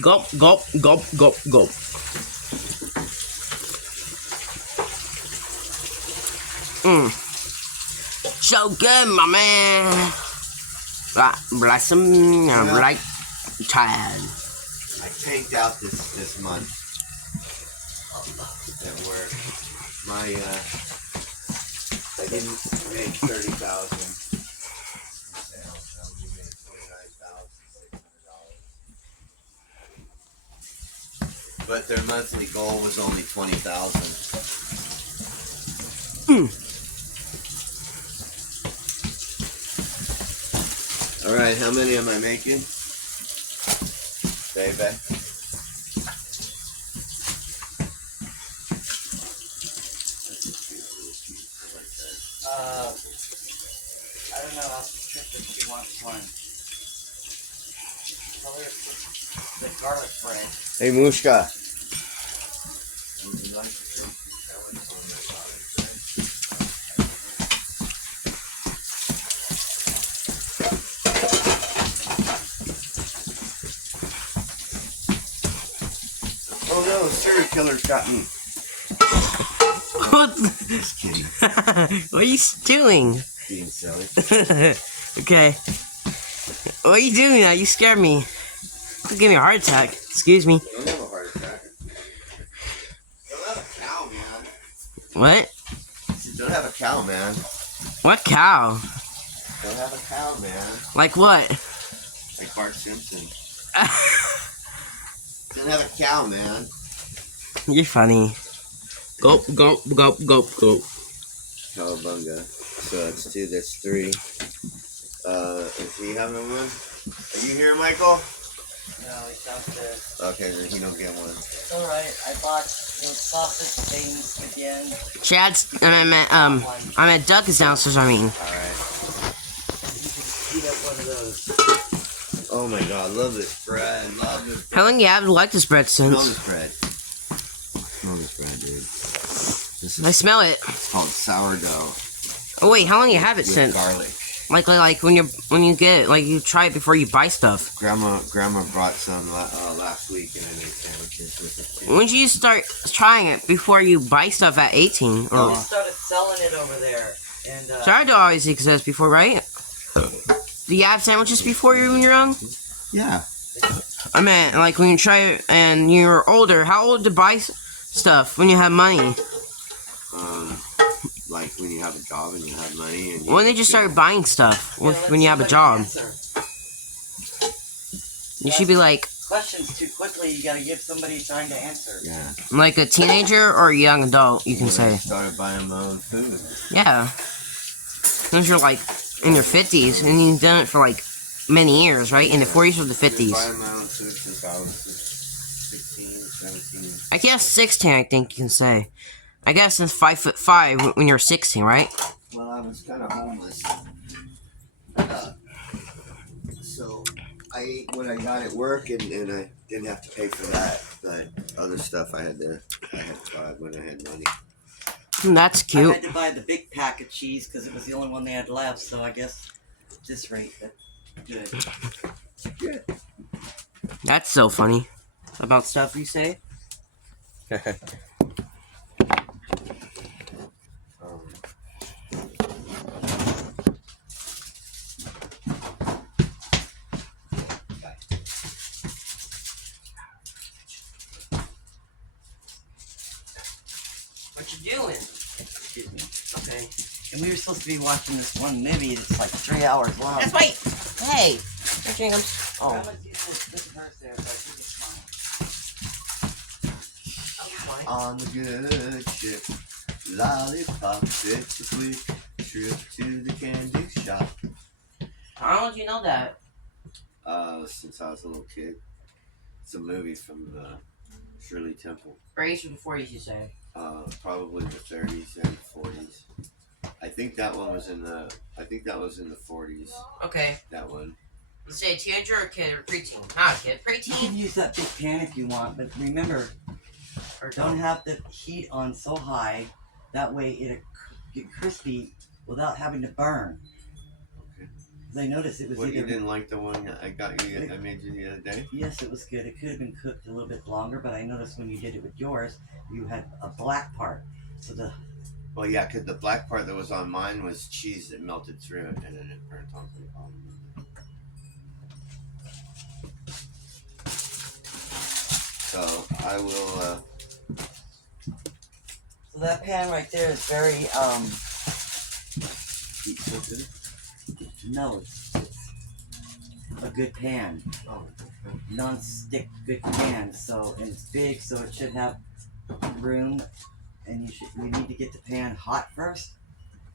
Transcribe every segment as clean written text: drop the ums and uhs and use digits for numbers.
Gulp, gulp, gulp, gulp, gulp. So good, my man. Bless him, right tired. I tanked out this month at work. I didn't make 30,000 in sales. I only made $29,600. But their monthly goal was only 20,000. All right, how many am I making, baby? I don't know. I'll check if she wants one. Probably the garlic bread. Hey, Mushka. Oh no, serial killer's got me. What? Just kidding. What are you doing? Being silly. Okay. What are you doing now? You scared me. You gave me a heart attack. Excuse me. Don't have a heart attack. Don't have a cow, man. What? Don't have a cow, man. What cow? Don't have a cow, man. Like what? Like Bart Simpson. Don't have a cow, man. You're funny. Gulp, gulp, gulp, gulp, gulp. Cowabunga. So that's 2, that's 3. Is he having one? Are you here, Michael? No, he's downstairs. Okay, then he don't get one. It's alright. I bought those sausage things again. Chad's, I'm at Duck is downstairs, I mean. Alright. You can heat up one of those. Oh my god, love this bread. Love this bread. How long you have liked this bread Smell since? this bread. Smell this bread, dude. This is I smell it. It's called sourdough Oh wait, how long you have it with since? garlic. Like when you get it, like you try it before you buy stuff. Grandma brought some last week, and I made sandwiches with it. When did you start trying it before you buy stuff at 18? Well, we Or started selling it over there. And, sourdough always exists before, right? Do you have sandwiches before you when you're young? Yeah. I meant like when you try it and you're older. How old to buy stuff when you have money? Like when you have a job and you have money and When did you start buying stuff when you have a job? You should be like Questions too quickly, you gotta give somebody time to answer. Yeah. like a teenager or a young adult. You can When I say, started buying my own food. yeah. Since you're like in your 50s and you've done it for like many years, right? In the 40s or the I've been 50s? buying my own food since I was 16, 17. I guess 16. I think you can say. I guess it's 5'5" when you're 16, right? Well, I was kind of homeless. So I ate what I got at work, and I didn't have to pay for that. But other stuff I had to buy when I had money. That's I cute. had to buy the big pack of cheese because it was the only one they had left, so I guess at this rate, that's good. That's so funny. About stuff you say? What you doing? Excuse me. Okay. And we were supposed to be watching this one movie that's like 3 hours long. That's right. Hey. Oh. I'm gonna use this verse there, so I think it's fine. On the good ship, lollipop, it's a quick trip to the candy shop. How long did you know that? Since I was a little kid. It's a movie from Shirley Temple. 30s or the 40s, you say? Probably the 30s and 40s. I think that was in the 40s. Okay. That one. Let's say a teenager or a kid or preteen. Not a kid. You Preteen. can use that big pan if you want, but remember, Or don't have the heat on so high. That way it'll get crispy without having to burn. Okay. I noticed it was What, you either. didn't like the one I got you? I made you the other day. Yes, it was good. It could have been cooked a little bit longer, but I noticed when you did it with yours, you had a black part. So the Well, yeah, because the black part that was on mine was cheese that melted through it, and then it burnt onto the bottom. So I will. so that pan right there is very Keep cooking. no, it's a good pan, Oh, non-stick good pan. So and it's big, so it should have room. And you need to get the pan hot first.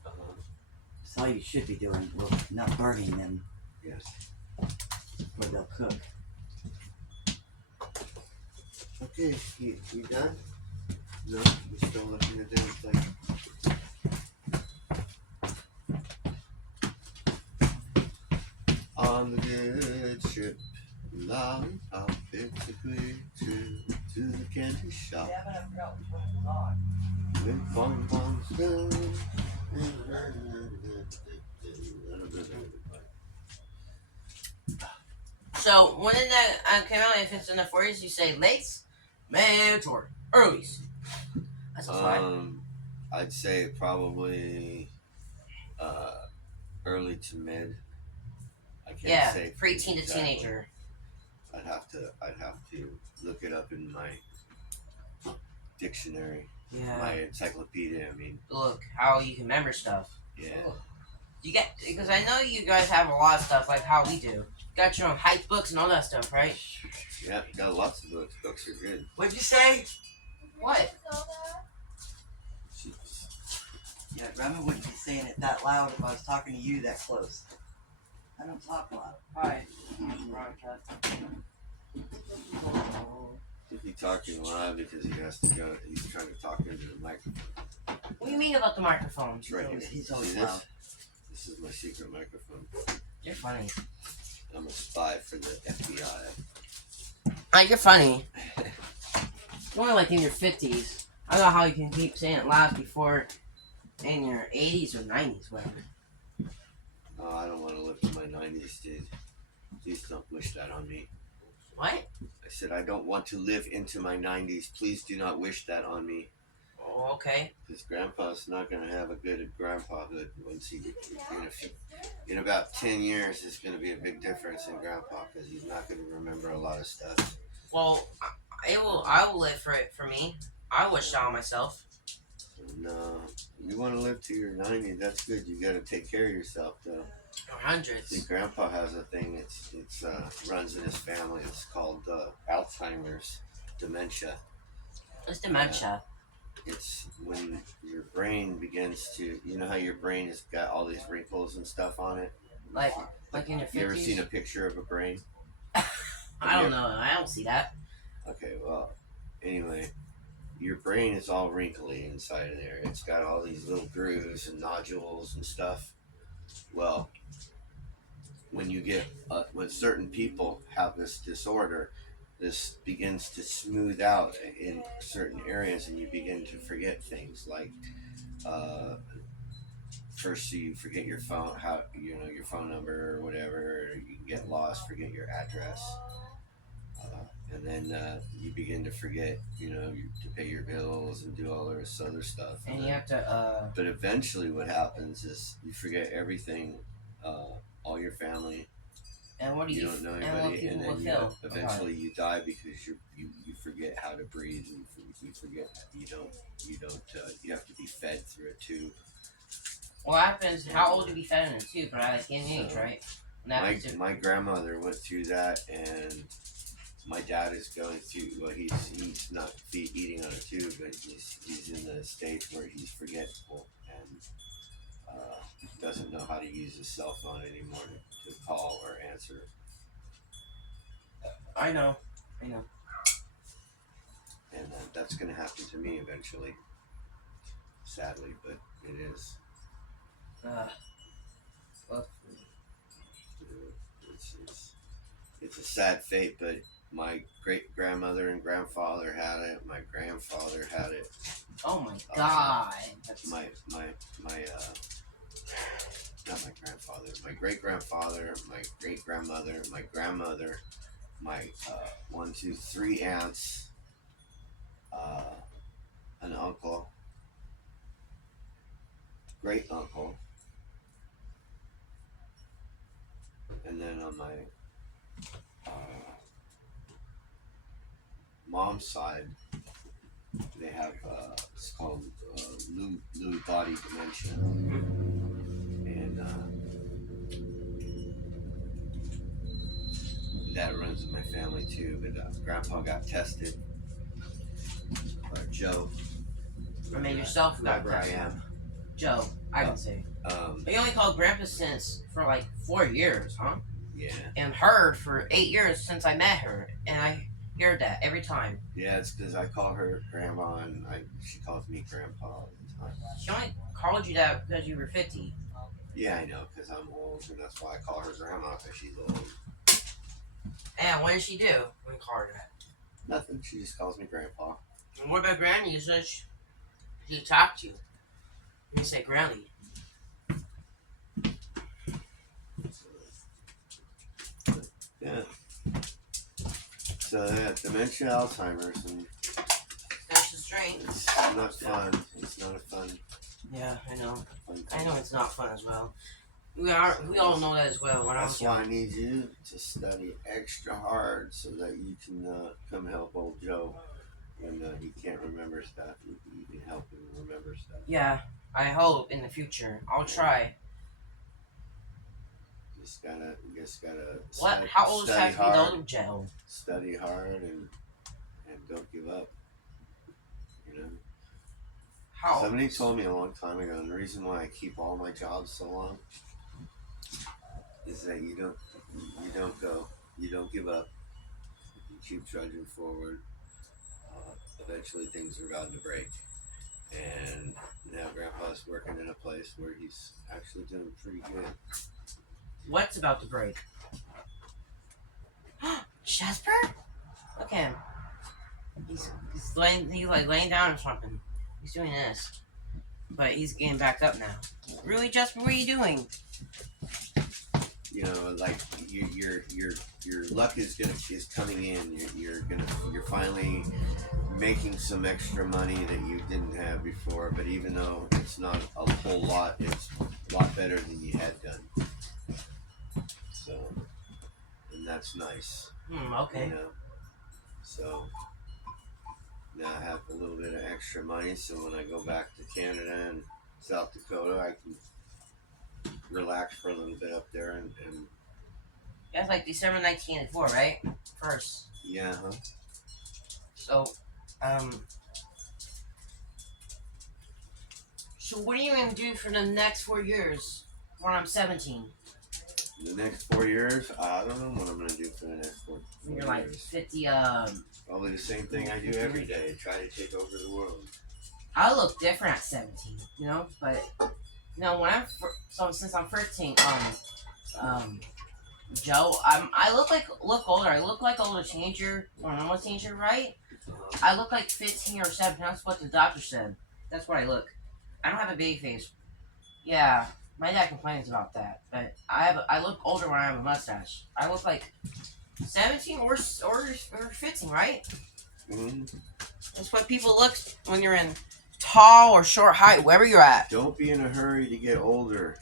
That's how you should be doing. Well, not burning them, yes. or they'll cook. Okay, you done? No, you're still looking at this like. On the good ship, lollipop, it's a quick trip to the candy shop. Yeah, but I forgot which one it was on. With bonbons down. So when did that come out? If it's in the 40s, you say late, mid, or early. That's fine. I'd say probably early to mid. I can't say preteen to exactly. teenager. I'd have to look it up in my dictionary, my encyclopedia. I mean, Look how you can remember stuff. yeah. You get because I know you guys have a lot of stuff like how we do. You got your own hype books and all that stuff, right? Yeah, got lots of books. Books are good. What'd you say? What? Yeah, Grandma wouldn't be saying it that loud if I was talking to you that close. I don't talk loud. Right. He's talking loud because he has to go. He's trying to talk into the microphone. What do you mean about the microphone? It's right here. He's always See loud. this is my secret microphone. You're funny. I'm a spy for the FBI. You're funny. You're only like in your 50s. I don't know how you can keep saying it loud before in your 80s or 90s, whatever. No, I don't want to live to my 90s, dude. Please don't wish that on me. What? I said I don't want to live into my 90s. Please do not wish that on me. Oh, okay. Because Grandpa's not going to have a good grandpahood once he in about 10 years. It's going to be a big difference in Grandpa because he's not going to remember a lot of stuff. Well, I will live for it for me. I wish that on myself. No, you want to live to your 90. That's good. You got to take care of yourself, though. Or hundreds. See, Grandpa has a thing. It's runs in his family. It's called Alzheimer's, dementia. What's dementia? It's when your brain begins to, you know how your brain has got all these wrinkles and stuff on it? Like in your 50s? You ever seen a picture of a brain? I don't know. I don't see that. Okay, well, anyway, your brain is all wrinkly inside of there. It's got all these little grooves and nodules and stuff. Well, when you get, when certain people have this disorder, this begins to smooth out in certain areas and you begin to forget things like first you forget your phone, your phone number or whatever, or you can get lost, forget your address, and then you begin to forget to pay your bills and do all this other stuff, And you have to but eventually what happens is you forget everything, all your family. and what do You you don't know and anybody, what people and will then feel. eventually you die because you forget how to breathe, and you forget you have to be fed through a tube. What happens? How old do you be fed in a tube? Right, like in age, right? My grandmother went through that, and my dad is going through. Well, he's not eating on a tube, but he's in the stage where he's forgetful and doesn't know how to use his cell phone anymore to call or answer. I know. And that's going to happen to me eventually, sadly, but it is. Well, It's a sad fate, but my great grandmother and grandfather had it. My grandfather had it. oh my God. My not my grandfather, my great grandfather, my great grandmother, my grandmother, my 1, 2, 3 aunts, an uncle, great uncle, and then on my mom's side, they have it's called Lewy body dementia, and that runs in my family too. But Grandpa got tested, or Joe. I mean, yourself got Whoever I tested. am. Joe, I can say. But you only called Grandpa since for like 4 years, huh? Yeah. And her for 8 years since I met her, and I hear that every time. Yeah, it's because I call her Grandma, and she calls me Grandpa all the time. She only called you that because you were 50. Yeah, I know, because I'm old, and that's why I call her Grandma, because she's old. And what did she do when you called her that? Nothing. She just calls me Grandpa. And what about Granny? You said she talked to you. You say Granny. Yeah. So yeah, dementia, Alzheimer's, and That's the strain. it's not fun. It's not a fun Yeah, I know. thing. I know it's not fun as well. We all know that as well. When I was That's why young. I need you to study extra hard so that you can come help old Joe when he can't remember stuff. You can help him remember stuff. Yeah, I hope in the future. I'll try. Just gotta What? How old does study have to be hard, old Joe? study hard, and don't give up. You know. How? Somebody told me a long time ago, and the reason why I keep all my jobs so long is that you don't give up. You keep trudging forward. Eventually, things are bound to break. And now Grandpa's working in a place where he's actually doing pretty good. What's about to break? Jasper? Look at him. He's like laying down or something. He's doing this. But he's getting back up now. Really, Jasper, what are you doing? You know, like your luck is coming in. You're finally making some extra money that you didn't have before. But even though it's not a whole lot, it's a lot better than you had done. So, and that's nice. Okay. You know, so now I have a little bit of extra money. So when I go back to Canada and South Dakota, I can relax for a little bit up there and That's like December 1984, right? First. yeah, huh? So, So what are you gonna do for the next 4 years when I'm 17? The next 4 years, I don't know what I'm gonna do for the next four You're like years. 50. Probably the same thing I do every day. Try to take over the world. I look different at 17, you know. But no, when since I'm 13, Joe, I look older. I look like a little teenager or a normal teenager, right? I look like 15 or 17. That's what the doctor said. That's what I look. I don't have a baby face. Yeah, my dad complains about that, but I look older when I have a mustache. I look like 17 or 15, right? Mm-hmm. That's what people look when you're in tall or short height, wherever you're at. Don't be in a hurry to get older.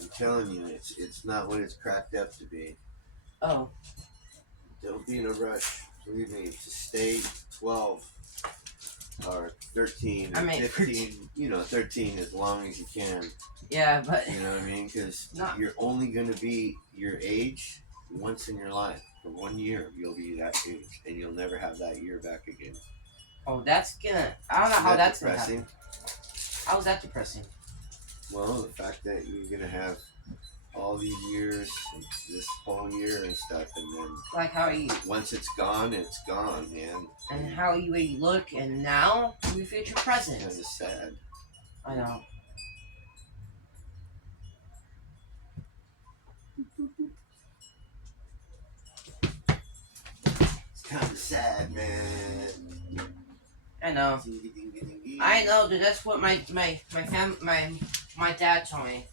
I'm telling you, it's not what it's cracked up to be. Oh. Don't be in a rush. Believe me, to stay 12 or 13 or 15. You know, 13 as long as you can. Yeah, but you know what I mean? Because you're only going to be your age once in your life. For 1 year, you'll be that age, and you'll never have that year back again. Oh, that's gonna. I don't know how that's depressing. Gonna happen. How is that depressing? Well, the fact that you're gonna have all these years, this whole year and stuff, and then like how you. Once it's gone, man. And how you look, and now your future present. Kind of sad. I know. Kind of sad, man. I know. I know, dude. That's what my dad told me.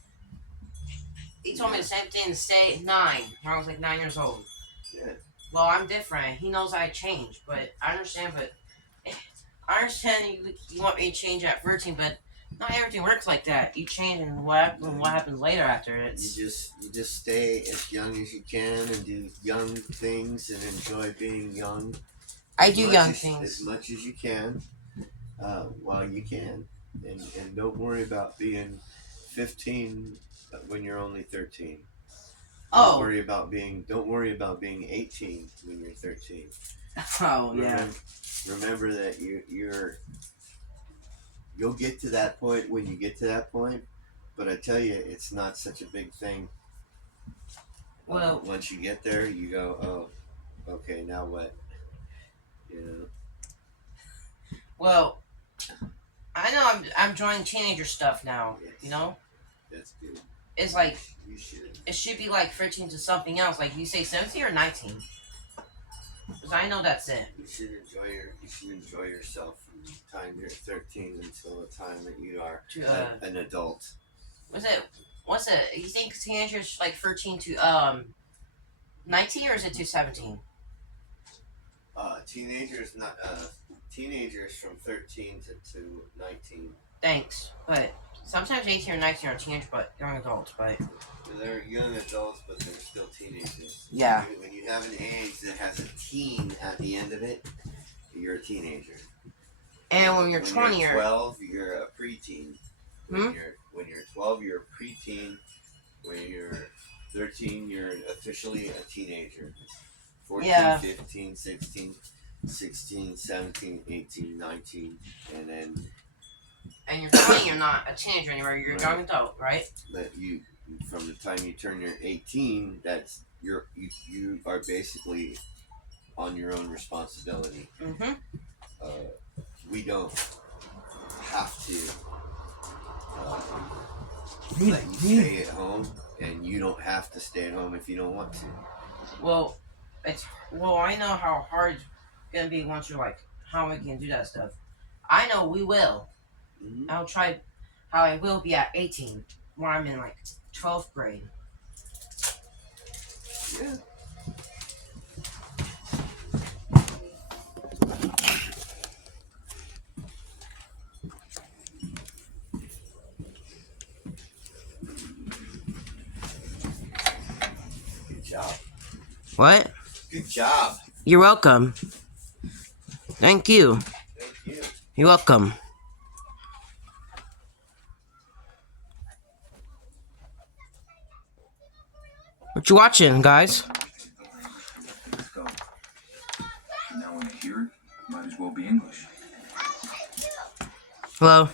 He told me the same thing to stay at 9 when I was like 9 years old. Yeah. Well, I'm different. He knows I changed, but I understand. But I understand you want me to change at 13, but not everything works like that. You change, and what happens later after it's. You just stay as young as you can and do young things and enjoy being young. I do young as things. much as you can, while you can, and don't worry about being 15 when you're only 13. Oh. Don't worry about being 18 when you're 13. Oh yeah. Remember that you'll get to that point when you get to that point, but I tell you, it's not such a big thing. Well, once you get there, you go, oh, okay, now what? You know. Well, I know I'm joining teenager stuff now. Yes. You know. That's good. It's like You should. it should be like 13 to something else. Like you say 17 or 19. Because I know that's it. You should enjoy yourself from the time you're 13 until the time that you are an adult. What's it? You think teenagers like 13 to 19 or is it to 17? Teenagers from 13 to 19. Thanks, but sometimes 18 or 19 are teenagers, but young adults. But they're young adults, but they're still teenagers. Yeah. When you have an age that has a teen at the end of it, you're a teenager. And when you're 20, you're 12, you're a preteen. When you're 12, you're a preteen. When you're 13, you're officially a teenager. 14, 15, 16, 17, 18, 19, and then. And you're 20, you're not a teenager anymore. You're a young adult, right? That from the time you turn your 18, that's you are basically on your own responsibility. Mm-hmm. We don't have to let you stay at home, and you don't have to stay at home if you don't want to. Well, I know how hard it's gonna be once you're like, how am I gonna do that stuff? I know we will. Mm-hmm. I'll try how I will be at 18 when I'm in like 12th grade. Yeah. Good job. What? Good job. You're welcome. Thank you. Thank you. You're welcome. What you watching, guys? Let's go. Now when I hear it, might as well be English. Hello.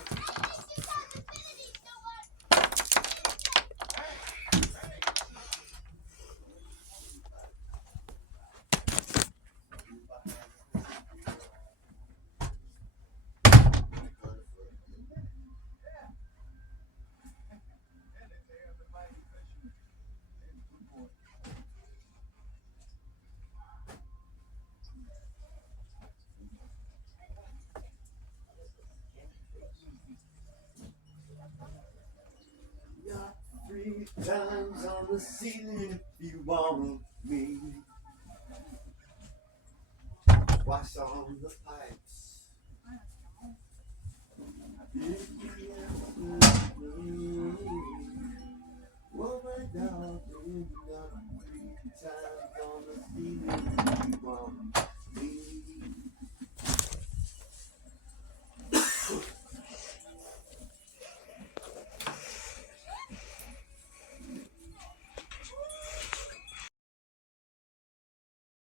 Three times on the ceiling if you want me. Twice on the pipes. If you ever need me, oh my darling.